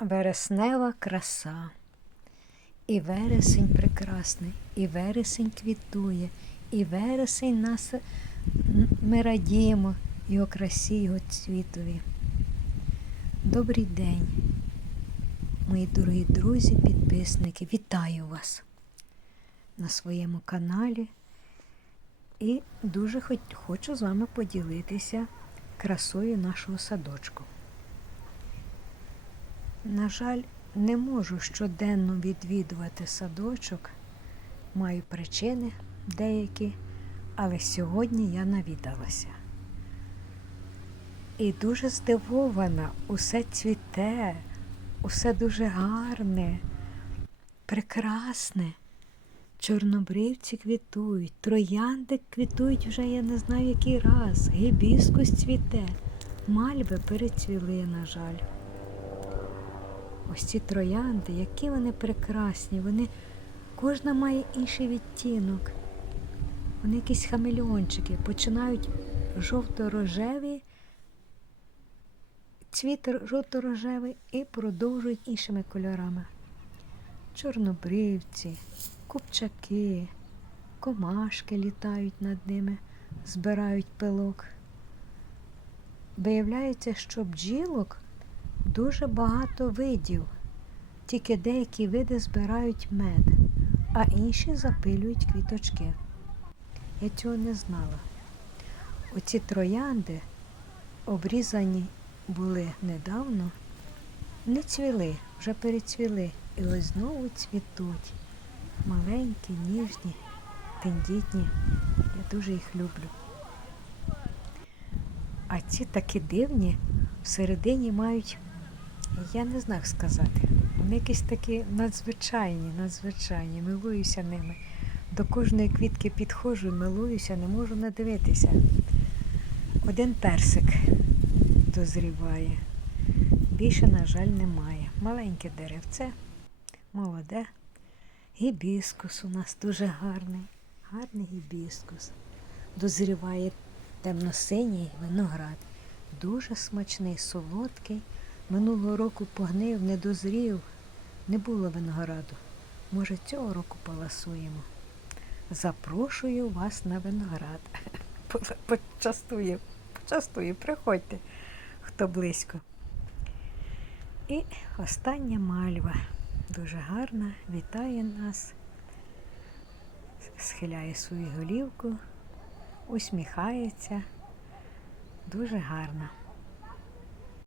Вереснева краса. І вересень прекрасний, і вересень квітує, і вересень нас ми радіємо його красі, його цвітові. Добрий день, мої дорогі друзі, підписники. Вітаю вас на своєму каналі. І дуже хочу з вами поділитися красою нашого садочку. На жаль, не можу щоденно відвідувати садочок. Маю причини деякі, але сьогодні я навідалася. І дуже здивована, усе цвіте, усе дуже гарне, прекрасне. Чорнобривці квітують, троянди квітують вже я не знаю який раз, гібіскус цвіте, мальви перецвіли, на жаль. Ось ці троянди, які вони прекрасні, вони кожна має інший відтінок. Вони якісь хамелеончики, починають жовто-рожеві, цвіт жовто-рожевий і продовжують іншими кольорами. Чорнобривці, купчаки, комашки літають над ними, збирають пилок. Виявляється, що бджілок дуже багато видів, тільки деякі види збирають мед, а інші запилюють квіточки. Я цього не знала. Оці троянди, обрізані були недавно, не цвіли, вже перецвіли. І ось знову цвітуть. Маленькі, ніжні, тендітні. Я дуже їх люблю. А ці такі дивні всередині мають, я не знаю сказати. Вони якісь такі надзвичайні, надзвичайні, милуюся ними. До кожної квітки підходжу, милуюся, не можу надивитися. Один персик дозріває. Більше, на жаль, немає. Маленьке деревце, молоде. Гібіскус у нас дуже гарний. Гарний гібіскус. Дозріває темно-синій виноград. Дуже смачний, солодкий. Минулого року погнив, не дозрів, не було винограду. Може, цього року поласуємо. Запрошую вас на виноград. Почастую, почастую, приходьте, хто близько. І остання мальва. Дуже гарна, вітає нас, схиляє свою голівку, усміхається. Дуже гарна.